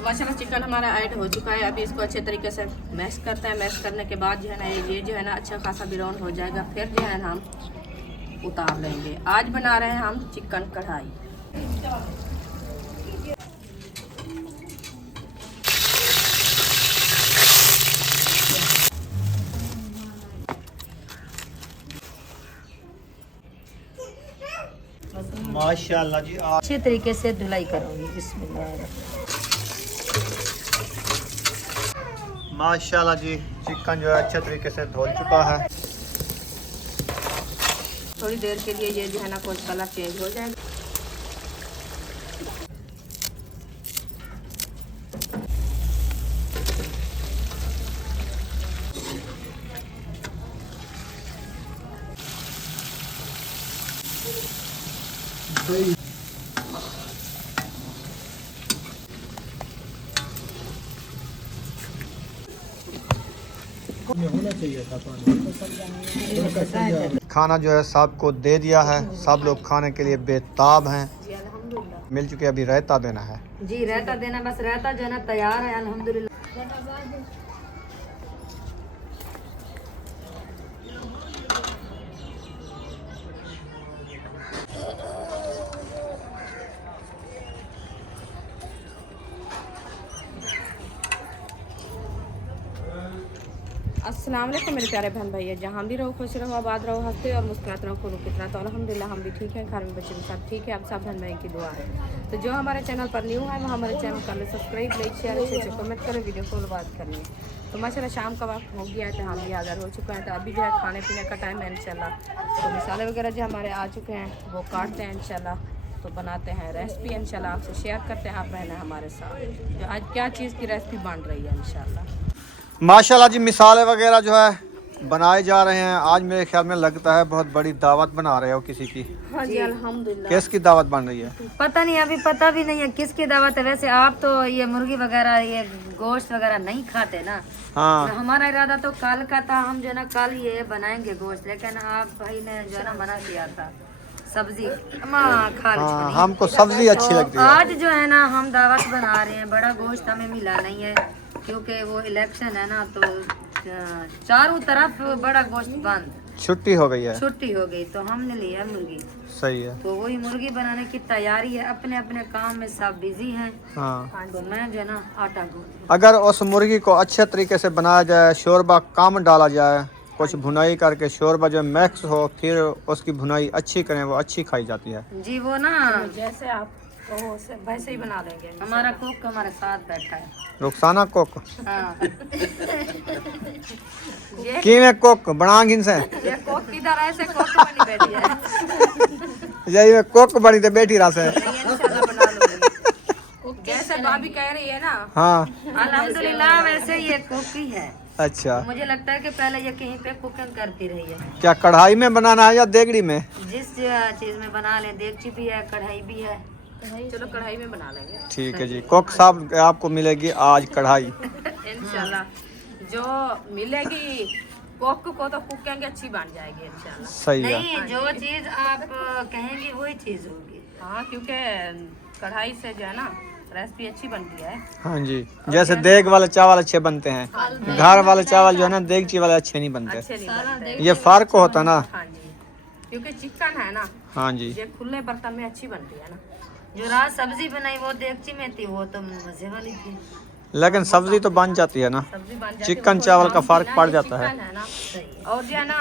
तो माशाल्लाह चिकन हमारा ऐड हो चुका है। अभी इसको अच्छे तरीके से मैश करते हैं। मैश करने के बाद जो है ना ये जो है ना अच्छा खासा ब्राउन हो जाएगा, फिर जो है ना हम उतार लेंगे। आज बना रहे हैं हम चिकन कढ़ाई। माशाल्लाह जी अच्छे तरीके से धुलाई करूंगी। बिस्मिल्लाह। माशाल्लाह जी चिकन जो है अच्छे तरीके से धुल चुका है। थोड़ी देर के लिए ये जो है ना कुछ कलर चेंज हो जाएगा। खाना जो है सबको दे दिया है, सब लोग खाने के लिए बेताब हैं। जी अल्हम्दुलिल्लाह। मिल चुके, अभी रायता देना है। जी रायता देना, बस रायता जो है ना तैयार है अल्हम्दुलिल्लाह। अस्सलाम वालेकुम मेरे प्यारे बहन भैया, जहाँ भी रहो खुश रहो, आबाद रहो, हंसते और मुस्कुराते रहो। खुद कितना तो अल्हम्दुलिल्लाह हम भी ठीक हैं, घर में बच्चे भी सब ठीक है। आप सब बहन भाई की दुआ है। तो जो हमारे चैनल पर न्यू है वो हमारे चैनल कर ले सब्सक्राइब, लाइक शेयर, अच्छे कमेंट करें, वीडियो को बात करनी। तो माशाल्लाह शाम का वक्त हो गया है तो हम भी हाज़िर हो चुके हैं। तो अभी जो है खाने पीने का टाइम है इंशाल्लाह। तो मसाले वगैरह जो हमारे आ चुके हैं वो काटते हैं इंशाल्लाह, तो बनाते हैं रेसिपी इंशाल्लाह, आपसे शेयर करते हैं। आप रहना हमारे साथ जो आज क्या चीज़ की रेसिपी बन रही है इंशाल्लाह। माशाल्लाह जी मिसाले वगैरह जो है बनाए जा रहे हैं। आज मेरे ख्याल में लगता है बहुत बड़ी दावत बना रहे हो किसी की। हाँ जी अल्हम्दुलिल्लाह। किसकी दावत बन रही है? पता नहीं, अभी पता भी नहीं है किसकी दावत है। वैसे आप तो ये मुर्गी वगैरह ये गोश्त वगैरह नहीं खाते ना। हाँ हमारा इरादा तो कल का था, हम जो है ना कल ये बनाएंगे गोश्त, लेकिन आप भाई ने जो है ना मना किया था सब्जी हाँ, हमको सब्जी अच्छी लगती है। आज जो है ना हम दावत बना रहे हैं। बड़ा गोश्त हमें मिला नहीं है क्योंकि वो इलेक्शन है ना, तो चारों तरफ बड़ा गोश्त बंद, छुट्टी हो गई है। छुट्टी हो गई तो हमने लिया मुर्गी। सही है। तो वही मुर्गी बनाने की तैयारी है। अपने अपने काम में सब बिजी हैं। हाँ तो मैं जो है ना आटा गूंथ, अगर उस मुर्गी को अच्छे तरीके से बनाया जाए, शोरबा कम डाला जाए, कुछ भुनाई करके शोरबा जो मैक्स हो, फिर उसकी भुनाई अच्छी करें, वो अच्छी खाई जाती है। जी वो ना जैसे आप वैसे ही बना लेंगे। हमारा कुक हमारे साथ बैठा है। रुखसाना कोक हाँ। किवें कोक बना गिन से ये कोक किधर है? ऐसे कोक बनी बैठी है। यही में कोक बनी तो बैठी रहा से। इंशाल्लाह बना लूंगी जैसे भाभी कह रही है ना। हाँ अल्हम्दुलिल्लाह वैसे ये कुक ही है। अच्छा, मुझे लगता है कि पहले ये कहीं पे कुकिंग करती रही है। क्या कढ़ाई में बनाना है या देगड़ी में? जिस चीज में बना ले, देगची भी है, कढ़ाई भी है। चलो कढ़ाई में बना लेंगे ठीक है जी। कोक साहब आपको मिलेगी आज कढ़ाई। इंशाल्लाह। जो मिलेगी कोक को तो कुकिंग अच्छी बन जाएगी इंशाल्लाह। सही है। नहीं, जो चीज आप कहेंगे वही चीज होगी। हाँ क्योंकि कढ़ाई से जो है ना रेसिपी अच्छी बनती है। हाँ जी, जैसे देग वाले चावल अच्छे बनते हैं, घर वाले चावल जो है ना देगची वाले अच्छे नहीं बनते। अच्छे नहीं बनते। ये फर्क होता ना। हाँ जी, क्योंकि चिकन है ना, हाँ जी, ये खुले बर्तन में अच्छी बनती है ना। जो रात सब्जी बनाई वो देगची में थी, वो तो मजे वाली थी। लेकिन सब्जी तो बन जाती है ना। सब्जी बन जाती है, चिकन वो चावल थोड़ी का फर्क नमकीन पड़ है, जाता है। चिकन है ना। और जो है ना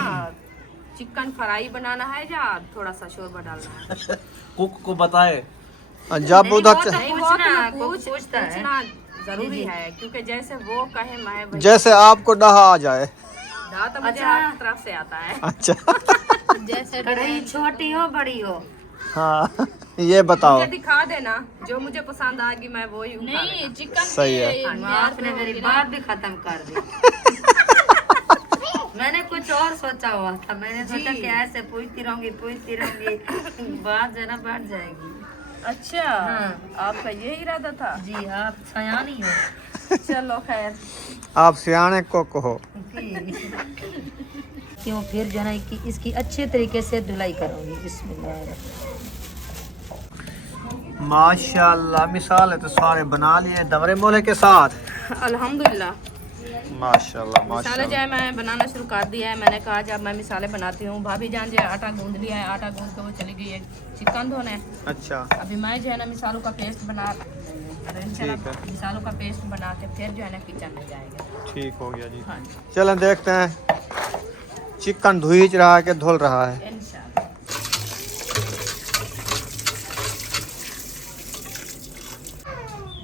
चिकन फ्राई बनाना है या थोड़ा सा शोरबा डालना है? कुक को बताए। जब उधर नहीं, वो तो मैं पूछता है। पूछना जरूरी है क्योंकि जैसे वो कहे मैं वही। जैसे आपको डहा आ जाए। हाँ, तो मुझे आपकी तरफ से आता है। अच्छा जैसे कढ़ाई छोटी हो बड़ी हो। हाँ ये बताओ। मुझे दिखा देना जो मुझे पसंद आएगी, मैं वो ही उठा लेना। चिकन सही है। आपने मेरी बात भी खत्म कर दी। मैंने कुछ और सोचा हुआ था। मैंने सोचा कि ऐसे पूछती रहूंगी बात जो है ना बढ़ जाएगी। अच्छा हाँ। आपका ये इरादा था? जी आप सयानी हो। चलो खैर। आप सियाने कोक हो। क्यों फिर जो है ना इसकी अच्छे तरीके से धुलाई करूंगी। बिस्मिल्लाह। माशाल्लाह, मिसाल है तो सारे बना लिए दवरे मोले के साथ। अल्हम्दुलिल्लाह। माशाल्लाह मिसाले जो माशाल्लाह। है मैं बनाना शुरू कर दिया है। मैंने कहा जब मैं मिसाले बनाती हूँ, भाभी जान जो है आटा गूंद लिया है, आटा गूंद के वो चली गई है चिकन धोने। अच्छा अभी मैं जो है ना मिसालों का पेस्ट बना ठीक है। मिसालों का पेस्ट बना के फिर जो है ना किचन में जाएगा। ठीक हो गया जी। हाँ जी चलें देखते हैं चिकन धुईच रहा है कि धुल रहा है। इंशाल्लाह।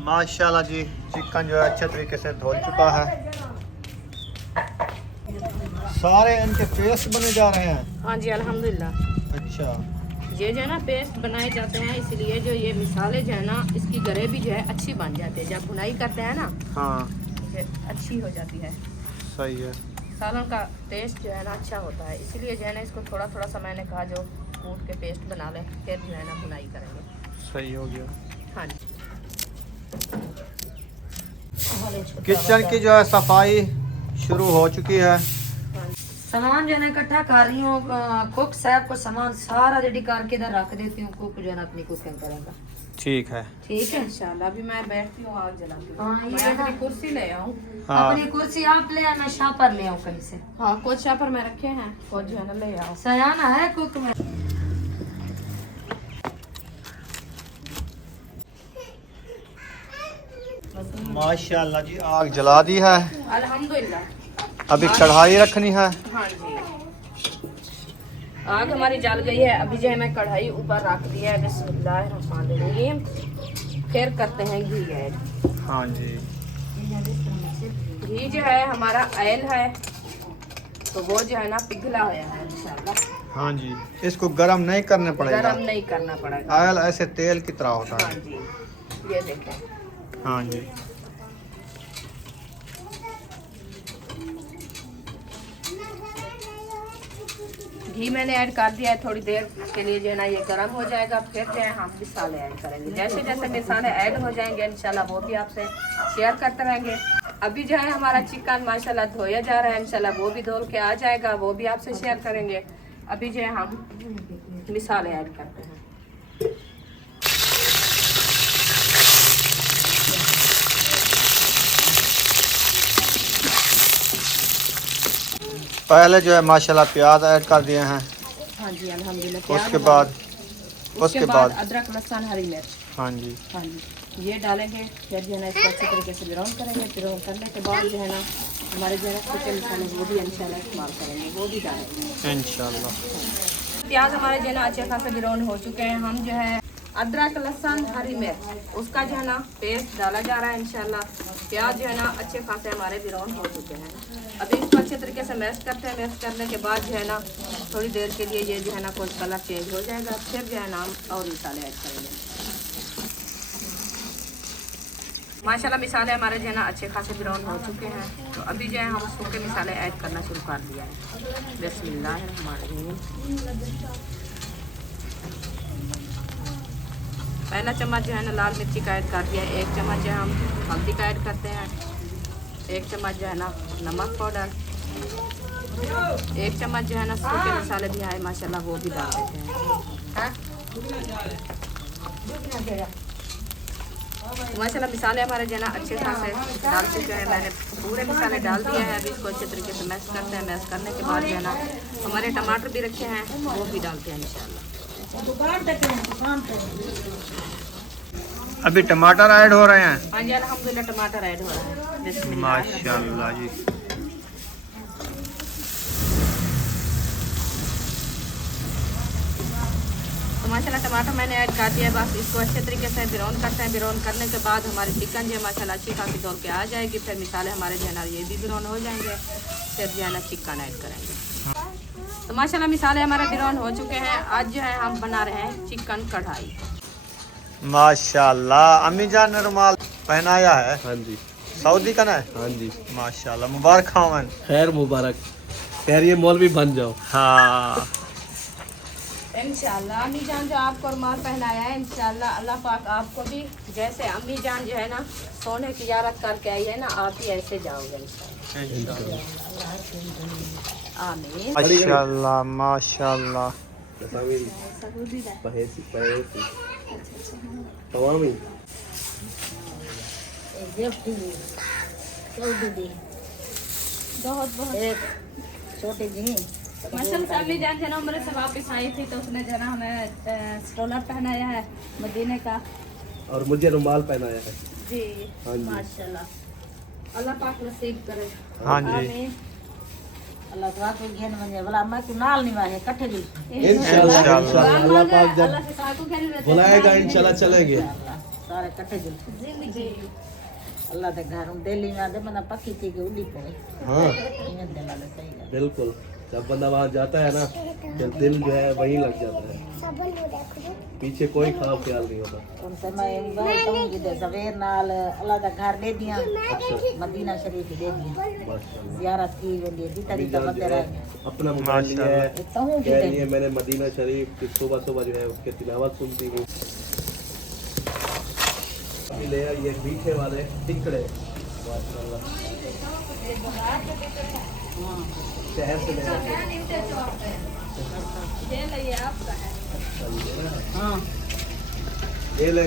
माशाल्लाह जी, चिकन जो है अच्छे तरीके से धुल चुका है। सारे इनके पेस्ट बने जा रहे हैं। हाँ जी अल्हम्दुलिल्लाह। अच्छा ये जो है ना पेस्ट बनाए जाते हैं, इसलिए जो ये मिसाले जो है ना इसकी ग्रेवी जो है अच्छी बन जाती है। जब भुनाई करते हैं ना हाँ ये अच्छी हो जाती है। सही है। सालन का टेस्ट जो है ना अच्छा होता है, इसीलिए जो है ना इसको थोड़ा थोड़ा सा मैंने कहा जो कूट के पेस्ट बना लें, फिर जो है ना भुनाई करेंगे। सही हो गया। हाँ जी। किचन की जो है सफाई शुरू हो चुकी है। सामान जो है ना इकट्ठा कर रही हूँ। कुक साहब को सामान सारा रेडी करके इधर रख देती हूँ। कुक जो है ना अपनी कुकिंग करेगा। ठीक है। ठीक है इंशाल्लाह। अभी मैं बैठती हूँ, आग जलाती हूँ। हाँ, ये मैं ना- अपनी कुर्सी ले आऊँ। हाँ अपनी कुर्सी आप ले आना, शापर ले आओ कहीं से। हाँ कुछ पर मैं रखे हैं, कुछ जो है ना ले आओ। सयाना है कुक में। माशाल्लाह जी, आग जला दी है। अल्हम्दुलिल्लाह। अभी कढ़ाई रखनी है। हाँ जी आग हमारी जल गई है। अभी जो है मैं कढ़ाई ऊपर रख दी है। बिस्मिल्लाहिर्रहमानिर्रहीम। फिर करते हैं घी ऐड। हाँ जी घी जो है हमारा ऑयल है, तो वो जो है ना पिघला हुआ है इंशाल्लाह। हाँ जी, इसको गरम नहीं करना पड़ेगा। गरम नहीं करना पड़ेगा। ऑयल ऐसे तेल की तरह होता हाँ है। जी ये देखें। हाँ जी घी मैंने ऐड कर दिया है। थोड़ी देर के लिए जो है ना ये गर्म हो जाएगा, फिर जो है हम मिसाले ऐड करेंगे। जैसे जैसे मिसाले ऐड हो जाएंगे इंशाल्लाह वो भी आपसे शेयर करते रहेंगे। अभी जो है हमारा चिकन माशाल्लाह धोया जा रहा है, इंशाल्लाह वो भी धोल के आ जाएगा, वो भी आपसे शेयर करेंगे। अभी जो है हम मिसाले ऐड करते हैं। पहले जो है माशाल्लाह प्याज ऐड कर दिए हैं। हाँ जी अल्हम्दुलिल्लाह। उसके बाद अदरक लहसुन हरी मिर्च। हाँ जी हाँ जी ये डालेंगे। फिर जो है ना इसको अच्छे तरीके से ब्राउन करेंगे। ब्राउन करने के बाद जो है ना हमारे जो है ना चिकन मसाले वो भी इंशाल्लाह इस्तेमाल करेंगे, वो भी डालेंगे इंशाल्लाह। प्याज हमारे जो है ना अच्छे खासे ब्राउन हो चुके हैं। हम जो है अदरक लहसुन हरी मिर्च उसका जो है ना पेस्ट डाला जा रहा है इंशाल्लाह। प्याज जो है ना अच्छे खासे हमारे ब्राउन हो चुके हैं। अभी इसको अच्छे तरीके से मैश करते हैं। मैश करने के बाद जो है ना थोड़ी देर के लिए ये जो है ना कुछ कलर चेंज हो जाएगा, फिर जो है ना हम और मसाले ऐड करेंगे। माशाल्लाह मिसाले हमारे जो है ना अच्छे खासे ब्राउन हो चुके हैं। तो अभी जो है हम सूखे मिसाले ऐड करना शुरू कर दिया है। बिस्मिल्लाहिर्रहमानिर्रहीम। पहला चम्मच जो है ना लाल मिर्ची का ऐड कर दिया है। 1 चम्मच जो है हम हल्दी का ऐड करते हैं। 1 चम्मच जो है ना नमक पाउडर। 1 चम्मच जो है ना सूखे मसाले भी आए माशाल्लाह वो भी डाल देते हैं। माशाल्लाह मिसाले हमारे जो है ना अच्छे खासे डाल चुके हैं। मैंने पूरे मसाले डाल दिए हैं। अभी इसको अच्छे तरीके से मैश करते हैं। मैश करने के बाद जो है ना हमारे टमाटर भी रखे हैं, वो भी डालते हैं इंशाल्लाह। अभी टमाटर ऐड हो रहे हैं। हाँ जी अल्हम्दुलिल्लाह टमाटर ऐड हो रहा है। बिस्मिल्लाह। माशाल्लाह जी। तो माशाल्लाह टमाटर मैंने ऐड कर दिया है। बस इसको अच्छे तरीके से ब्राउन करते हैं। ब्राउन करने के बाद हमारी चिकन जो है माशाल्लाह अच्छी खासी तौर पे आ जाएगी। फिर मिसाले हमारे जो है ना ये भी ब्राउन हो जाएंगे, फिर जो है ना चिकन ऐड करेंगे। तो माशाल्लाह मिसाले हमारे ब्राउन हो चुके हैं। आज जो है हम बना रहे हैं चिकन कढ़ाई। माशाल्लाह अम्मी जान ने रुमाल पहनाया है। हाँ जी सऊदी का ना है। हाँ जी माशाल्लाह मुबारक खावन। खैर मुबारक। खैर ये मौलवी बन जाओ। हाँ इंशाल्लाह अम्मी जान जो आपको रुमाल पहनाया है, इंशाल्लाह अल्लाह पाक आपको भी जैसे अम्मी जान जो है ना सोने की यारत करके आई है ना, आप ही ऐसे जाओगे इंशाल्लाह। आमीन। माशाल्लाह माशाल्लाह। पहेसी तमामी बहुत बहुत छोटी जी मसल फैमिली जान जना उम्र से वापस आई थी तो उसने जना हमें स्टोलर पहनाया है मदीने का। और मुझे रुमाल पहनाया है। जी हाँ जी। माशाल्लाह अल्लाह पाक नसीब करे। हाँ जी। आमीन। अल्लाह पाक के घेन बने भला मैं तू नाल निवाहे कट्ठे जी इंशाल्लाह इंशाल्लाह। अल्लाह पाक अल्लाह जब से साकू कहने रहते बुलाएगा इंशाल्लाह चलेंगे। सारे कट्ठे जी जिंदगी अल्लाह दे घर दिल्ली में आदे मना पक्की थी के उड़ी पे हाँ ये दिल वाले सही है। बिल्कुल, जब बंदा वहाँ जाता है ना तो दिल जो है वहीं लग जाता है, पीछे कोई खास ख्याल नहीं होता। उनसे मैं कहूँगी दे सवेर नाल अल्लाह दा घर दे दिया मदीना शरीफ दे दिया माशाल्लाह। जियारत की वेंदी दी तरी का जो है अपना मोबाइल लिया है, कहूँ कह रही है मैंने मदीना शरीफ की सुबह सुबह जो है उसके तिलावत सुनती हूँ। अभी ले आई ये मीठे वाले टिकड़े माशाल्लाह, शहर से ले आए। हाँ ये ले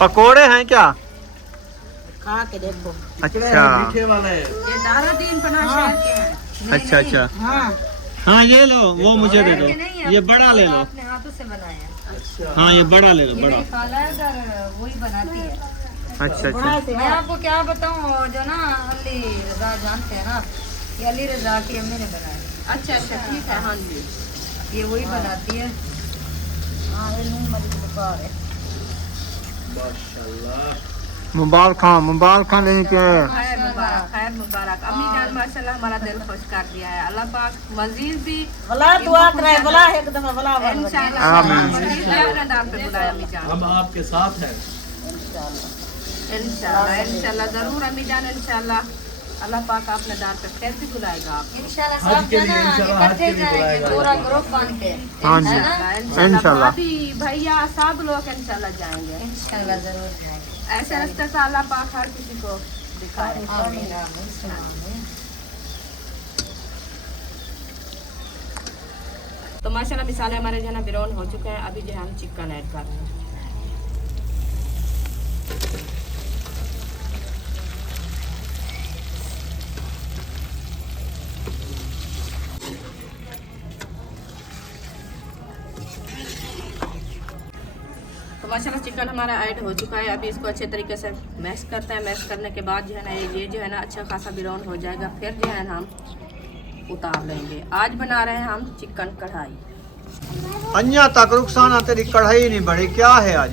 पकोड़े हैं क्या? खा के देखो अच्छा मीठे वाले ये नारादीन पना शहर के हैं। अच्छा अच्छा। हाँ हाँ ये लो, वो मुझे दे दो, ये बड़ा ले लो। अपने हाथों से बनाया हाँ ये बड़ा ले लो, ये बड़ा। मेरी खाला अगर वही बनाती है। अच्छा अच्छा। मैं आपको क्या बताऊँ जो ना अली रजा जानते हैं ना, ये अली रजा की अम्मी ने बनाया। अच्छा अच्छा ठीक है। हाँ जी ये वही बनाती है। हाँ ये नून मरी बुखार है। माशाल्लाह। मुबारक खान लेने के खैर मुबारक अम्मी जान माशाल्लाह हमारा दिल खुश कर दिया है। अल्लाह पाक मजीद भी भला दुआ करे भला एकदम भला बन इंशाल्लाह आमीन। अपने नाम पे बुलाया अम्मी जान। हम आपके साथ हैं। इंशाल्लाह इंशाल्लाह जरूर अम्मी जान इंशाल्लाह अल्लाह पाक आपने दार पे फिर भी बुलाएगा आप। इंशाल्लाह हज सब के लिए जना इंशाल्लाह हज इकट्ठे के लिए जाएंगे बुलाएगा। पूरा ग्रुप बन के। हाँ जी इंशाल्लाह। भाभी भैया सब लोग इंशाल्लाह जाएंगे। इंशाल्लाह जरूर जाएंगे। ऐसे रास्ते से अल्लाह पाक हर किसी को दिखाए। आमीन आमीन। तो माशाल्लाह मिसाले हमारे जो है ना ब्राउन हो चुके हैं। अभी जो है हम चिकन ऐड कर रहे हैं। तो माशाल्लाह चिकन हमारा ऐड हो चुका है। अभी इसको अच्छे तरीके से मैश करते हैं। मैश करने के बाद जो है ना ये जो है ना अच्छा खासा ब्राउन हो जाएगा। फिर जो है ना हम उतार लेंगे। आज बना रहे हैं हम चिकन कढ़ाई। अन्या तक रुखसाना तेरी कढ़ाई नहीं बढ़ी, क्या है आज?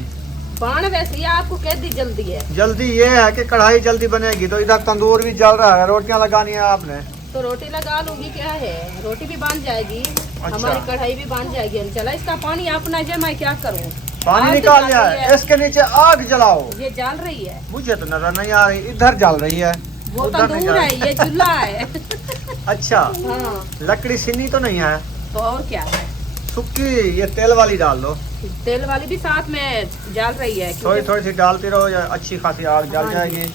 बाण वैसे ये आपको कह दी जल्दी है। जल्दी ये है कि कढ़ाई जल्दी बनेगी, तो इधर तंदूर भी जल रहा है, रोटियां लगानी है आपने। तो रोटी लगा लूंगी, क्या है रोटी भी बन जाएगी। हमारी कढ़ाई भी बन जाएगी इंशाल्लाह। इसका पानी अपना जो मैं क्या करूँ, पानी आग निकाल जल लिया रही है, इसके नीचे आग जलाओ। ये जल रही है। मुझे तो नजर नहीं आ रही, इधर जल रही है, वो उधर नहीं तंदूर जल है, रही। ये चूल्हा है। अच्छा हाँ लकड़ी सीनी तो नहीं है, तो और क्या है। सुक्की ये तेल वाली डाल दो। तेल वाली भी साथ में जल रही है। थोड़ी थोड़ी सी डालती रहो, या अच्छी खासी आग जल जाएगी।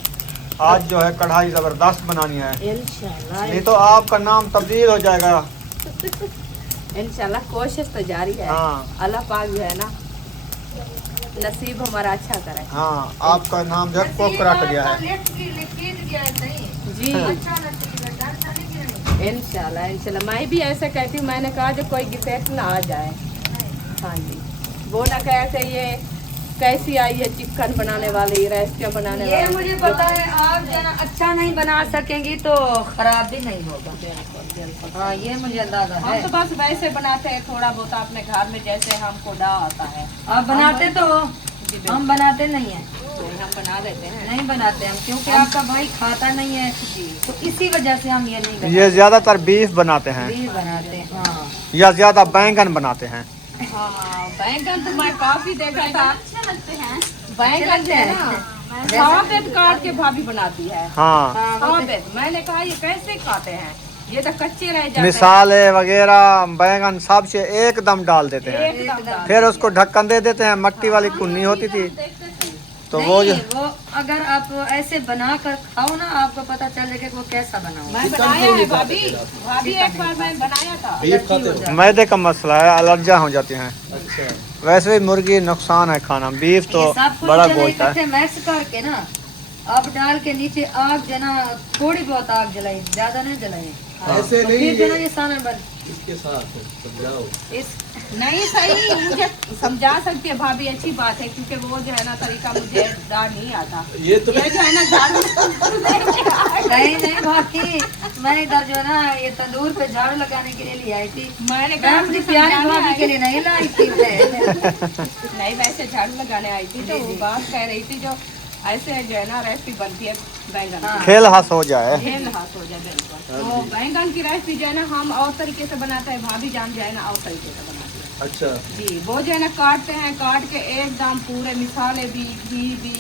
आज जो है कढ़ाई जबरदस्त बनानी है, इंशाल्लाह नहीं तो आपका नाम तब्दील हो जाएगा। इंशाल्लाह कोशिश तो जारी है। हाँ अल्लाह पाक जो है ना नसीब हमारा अच्छा करे। हाँ आपका नाम जो है कोकरा कर दिया है। जी इंशाल्लाह इंशाल्लाह। मैं भी ऐसे कहती हूँ, मैंने कहा जो कोई गिफ्ट ना आ जाए। हाँ जी वो ना कहते ये कैसी आई है चिकन बनाने वाली, रेसिपी बनाने ये वाली। मुझे पता है आप जना अच्छा नहीं बना सकेंगी तो खराब भी नहीं होगा। हाँ ये मुझे अंदाजा है। हम तो बस वैसे बनाते हैं थोड़ा बहुत अपने घर में, जैसे हमको डा आता है। आप बनाते तो हो, हम बनाते नहीं है। तो हम बना देते हैं। नहीं बनाते हम, क्योंकि आपका भाई खाता नहीं है, तो इसी वजह से हम ये नहीं बनाते। ये ज्यादातर बीफ बनाते हैं भी बनाते हैं। हाँ या ज्यादा बैंगन बनाते हैं। हाँ बैंगन तो मैं काफी देखा था। अच्छे लगते हैं बैंगन जो है ना, जैसे- सफेद काट के भाभी बनाती है। हाँ हाँ, वो तो- सफेद मैंने कहा ये कैसे खाते हैं, ये तो कच्चे रह जाते हैं। मिसाले वगैरह बैंगन सब से एकदम डाल देते हैं, एकदम डाल। फिर उसको ढक्कन दे देते हैं। मट्टी वाली कुन्नी होती थी, तो वो जो वो अगर आप ऐसे बना कर खाओ ना, आपको पता चलेगा कि वो कैसा बना हुआ है। मैं बनाया है भाभी, भाभी एक बार मैं बनाया था। बीफ खाते हो? मैदे का मसला है, एलर्जियाँ हो जाती हैं। अच्छा। वैसे भी मुर्गी नुकसान है खाना, बीफ तो ये सब कुछ बड़ा जो है गोश्त है। इकट्ठे मिक्स करके ना आप डाल के नीचे आग जना, थोड़ी बहुत आग जलाई, ज्यादा नहीं जलाएं। ऐसे तो नहीं, फिर जो ना ये ये सालन बन इसके साथ समझाओ। इस नहीं सही, मुझे समझा सकती है भाभी, अच्छी बात है, क्योंकि वो जो है ना तरीका मुझे दार नहीं आता। ये तो ये जो है ना झाड़ू नहीं भाभी, मैं इधर जो है ना ये तंदूर पे झाड़ू लगाने के लिए ले आई थी। मैंने मैं कहा अपनी मुझे प्यारी समझाने भाभी के आई। लिए नहीं लाई थी मैं। नहीं वैसे झाड़ू लगाने आई थी तो वो बात कह रही थी जो ऐसे जो है ना रेसिपी बनती है बैंगन की। खेल हंस हो जाए। खेल हाथ हो जाए बिल्कुल। तो बैंगन की रेसिपी जो है ना हम और तरीके से बनाते हैं, भाभी जान जाए ना और तरीके से बनाते हैं। अच्छा। जी वो जो है ना काटते हैं, काट के एकदम पूरे मसाले भी, घी भी,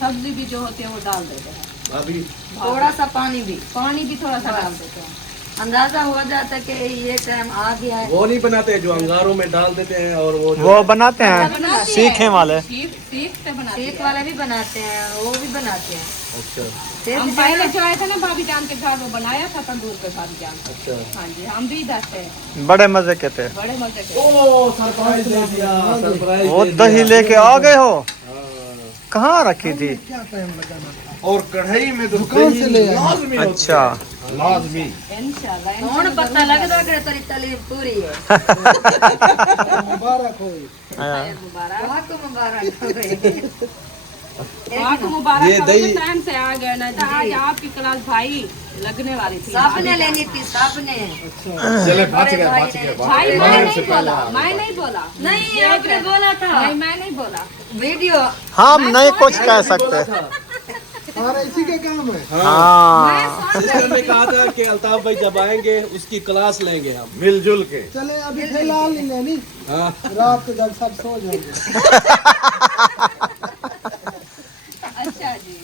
सब्जी भी जो होती है वो डाल देते हैं। अभी थोड़ा सा पानी भी, पानी भी थोड़ा सा डाल देते हैं। अंदाजा हो जाता है कि ये टाइम आ गया है। वो नहीं बनाते जो अंगारों में डाल देते हैं, और वो जो वो बनाते हैं बनाते हैं। सीखे वाले। सीख से बनाते सीख हैं। वाले भी बनाते हैं, वो भी बनाते हैं। अच्छा हम पहले जो आए थे ना भाभी जान के घर, वो बनाया था तंदूर पे भाभी जान। अच्छा। हाँ जी हम भी इधर थे, बड़े मजे के थे। बड़े मजे के। ओ सरप्राइज दे दिया, सरप्राइज वो दे दिया। दही लेके आ गए हो, हाँ। कहाँ रखी थी? और कढ़ाई में तो दुकान से ले लाजमी होता अच्छा है। लाजमी। इंशाल्लाह कौन पता लगता है कि तेरी तालीम पूरी है। मुबारक हो। मुबारक आपको मुबारक हो। आपको मुबारक ये हो, दही- तो टाइम से आ गए ना, तो आज आपकी क्लास भाई लगने वाली थी। सबने लेनी थी, सबने। चले बच बड़े गए भाई बच ने- गए भाई मैं मांग नहीं से बोला, पहले मैं नहीं बोला, नहीं आपने बोला था नहीं मैं नहीं बोला। वीडियो। हम नहीं कुछ कह सकते। हमारा इसी का काम है। हाँ सिस्टर ने कहा था कि अल्ताफ भाई जब आएंगे उसकी क्लास लेंगे हम। मिलजुल के चले अभी फिलहाल नहीं लेनी, हाँ। रात को जब सब सो जाएंगे। अच्छा जी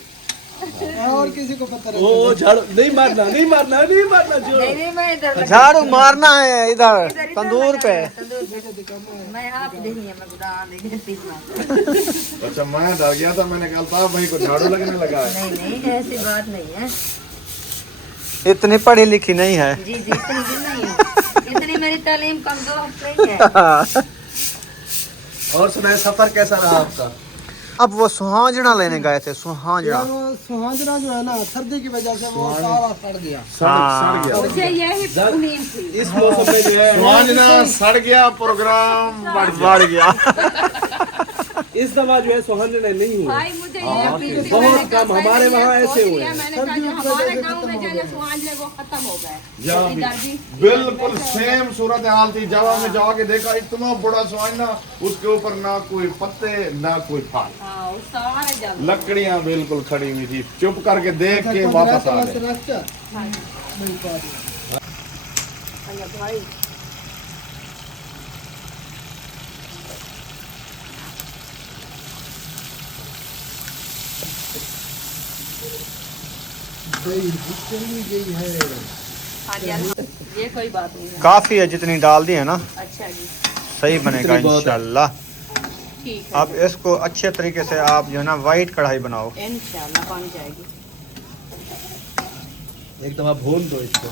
और किसी को पता नहीं। ओ झाड़ू नहीं मारना, नहीं मारना, नहीं मारना जो। नहीं नहीं मैं इधर झाड़ू मारना है इधर तंदूर पे। तंदूर पे। मैं आप देखिए मैं गुदा देखिए। अच्छा मैं डर गया था, मैंने कहा अल्ताफ भाई को झाड़ू लगने लगा है। नहीं नहीं ऐसी बात नहीं है इतनी पढ़ी लिखी नहीं है। जी जी, इतनी भी नहीं है, इतनी मेरी तालीम कमजोर नहीं है। और सुनाए सफर कैसा रहा आपका? अब वो सुहांजना लेने गए थे, सुहांजना। यार वो सुहांजना जो है ना, सर्दी की वजह से वो सारा सड़ गया। हाँ। सड़ गया। मुझे यही नींद थी। इस मौसम में जो है, सुहांजना सड़ गया, प्रोग्राम बढ़ गया। बढ़ गया। इस दफा जो है सुहांजना नहीं हुआ। भाई मुझे ये फील थी, बहुत मैंने कहा कम हमारे पहले वहाँ ये ऐसे सोच हुए लिया, हैं। मैंने कहा जो हमारे गांव में जो है सुहांजले वो खत्म हो गए। जहाँ भी इधर भी बिल्कुल सेम सूरत हाल थी। जवा में जाके देखा इतना बड़ा सुहांजना, उसके ऊपर ना कोई पत्ते ना कोई फल, हाँ वो सारे जल लकड़ियां बिल्कुल खड़ी हुई थी। चुप करके देख के वापस आ गए। भाई हाँ जी, ये कोई बात नहीं है। काफी है, जितनी डाल दी है ना अच्छा जी सही बनेगा इतनी बहुत है। इंशाल्लाह। ठीक है, अब इसको अच्छे तरीके से आप जो है ना वाइट कढ़ाई बनाओ। इंशाल्लाह बन जाएगी। एक दफा भून दो इसको।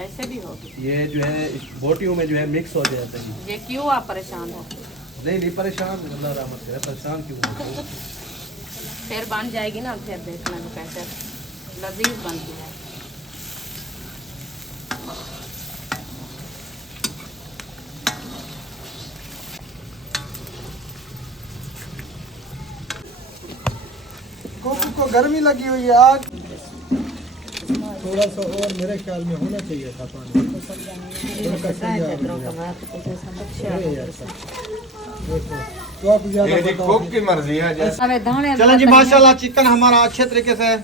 ऐसे भी होगी। ये जो है इस बोटियों में जो है मिक्स हो जाता है। ये क्यों आप परेशान हो? नहीं नहीं परेशान, अल्लाह रहमत करे, परेशान क्यों हो? फिर बन जाएगी ना, फिर देखना तो कैसे लजीज बनती है। कोकू को गर्मी लगी हुई है आग। थोड़ा सा और मेरे ख्याल में होना चाहिए था पानी। देखो तो आप ज्यादा ये जी बताओ। कुक की मर्जी है। जैसे अबे दाने चलें जी माशाल्लाह, चिकन हमारा अच्छे तरीके से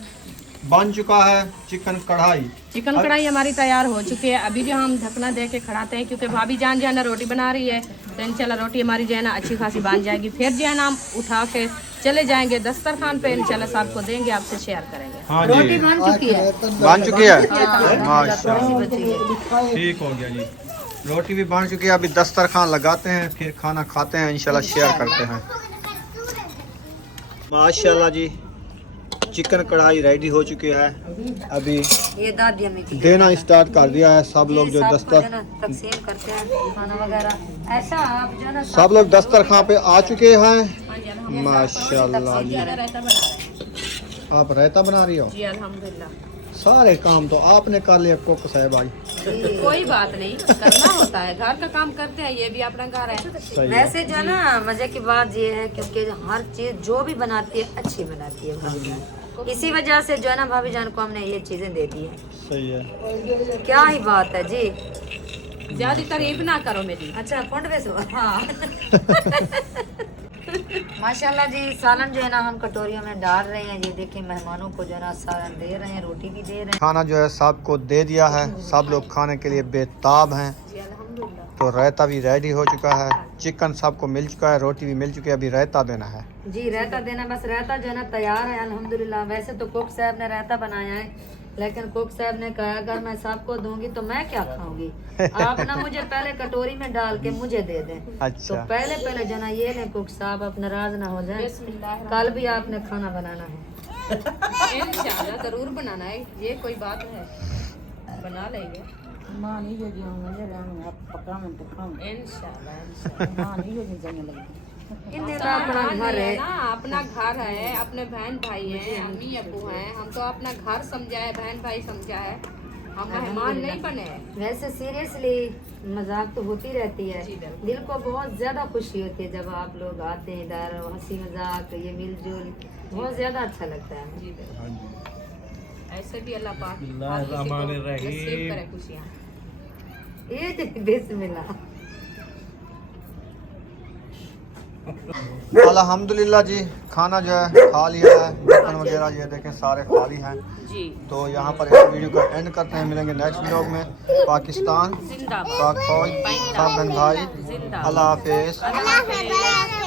बन चुका है। चिकन कढ़ाई चिकन कढ़ाई हमारी तैयार हो चुकी है। अभी जो हम ढकना दे के खड़ाते हैं, क्योंकि भाभी जान जो है ना रोटी बना रही है, तो इंशाल्लाह रोटी हमारी जो है ना अच्छी खासी बन जाएगी। फिर जो है ना हम उठा के चले जाएंगे दस्तरखान पे, इंशाल्लाह सबको देंगे, आपसे शेयर करेंगे। हाँ रोटी जी बन चुकी है। बन चुकी है। हाँ, माशाल्लाह बची है। ठीक हो गया जी। रोटी भी बन चुकी है। अभी दस्तरखान लगाते हैं, फिर खाना खाते हैं, इंशाल्लाह शेयर करते हैं। माशाल्लाह जी, चिकन कढ़ाई रेडी हो चुकी है। अभी ये दादी हमें की देना स्टार्ट कर दिया है। सब लोग जो सबको दस्तर जो है ना तकसीम करते हैं खाना वगैरह। ऐसा आप जो है ना सब लोग दस्तरखान पे आ चुके हैं। हाँ जी अल्हम्दुलिल्लाह। माशाल्लाह जी, ज़्यादा रायता बना रहे हैं आप रायता बना रही हो। जी अल्हम्दुलिल्लाह। सारे काम तो आपने कर लिया कुक साहब आज। कोई बात नहीं, करना होता है, घर का काम करते हैं, ये भी अपना घर है। सही है। वैसे जो है ना मजे की बात ये है क्योंकि हर चीज जो भी बनाती है अच्छी बनाती है भाभी जान। इसी वजह से जो है ना भाभी जान को हमने ये चीजें दे दी है। सही है। क्या ही बात है जी। ज्यादा तारीफ ना करो मेरी। अच्छा पंड बेसो हाँ माशाल्लाह जी। सालन जो है ना हम कटोरियों में डाल रहे हैं। ये देखिए मेहमानों को जो है ना सालन दे रहे हैं, रोटी भी दे रहे हैं। खाना जो है सबको दे दिया है। सब लोग खाने के लिए बेताब हैं। जी अल्हम्दुलिल्लाह। तो रायता भी रेडी हो चुका है, चिकन सबको मिल चुका है, रोटी भी मिल चुकी है। अभी रायता देना है जी रायता देना, बस रायता जो है ना तैयार है अल्हम्दुलिल्लाह। वैसे तो कुक साहब ने रायता बनाया है, लेकिन कुक साहब ने कहा अगर मैं सबको दूंगी तो मैं क्या खाऊंगी, आप ना मुझे पहले कटोरी में डाल के मुझे दे दें। तो अच्छा, पहले जो ना ये लें कुक साहब, आप नाराज ना हो जाए। बिस्मिल्लाह। कल भी आपने खाना बनाना है। इंशाल्लाह जरूर बनाना है, ये कोई बात है, बना लेंगे इंशाल्लाह। इन्हें तो सब अपना घर है। ना, अपना घर है, अपने बहन भाई हैं, अम्मी अबू हैं, हम तो अपना घर समझा है, बहन भाई समझा है, हम मेहमान नहीं बने हैं। वैसे सीरियसली मजाक तो होती रहती है, जी, बिल्कुल। दिल को बहुत ज्यादा खुशी होती है जब आप लोग आते हैं इधर, हंसी मजाक ये मिलजुल बहुत ज्यादा अच्छा लगता है। जी बिल्कुल। ऐसे भी अल्लाह पाक हर किसी को बिस्मिल्लाहिर्रहमानिर्रहीम। नसीब करे खुशियाँ। ये बिस्मिल्लाह। अल्हम्दुलिल्लाह जी, खाना जो है खा लिया है। बर्तन वगैरह ये देखें सारे खाली हैं। जी तो यहाँ पर इस वीडियो का एंड करते हैं। मिलेंगे नेक्स्ट व्लॉग में। पाकिस्तान, जिंदाबाद। पाक फौज, सब बहन भाई, जिंदाबाद। अल्लाह हाफिज़। अल्लाह हाफ़िज़।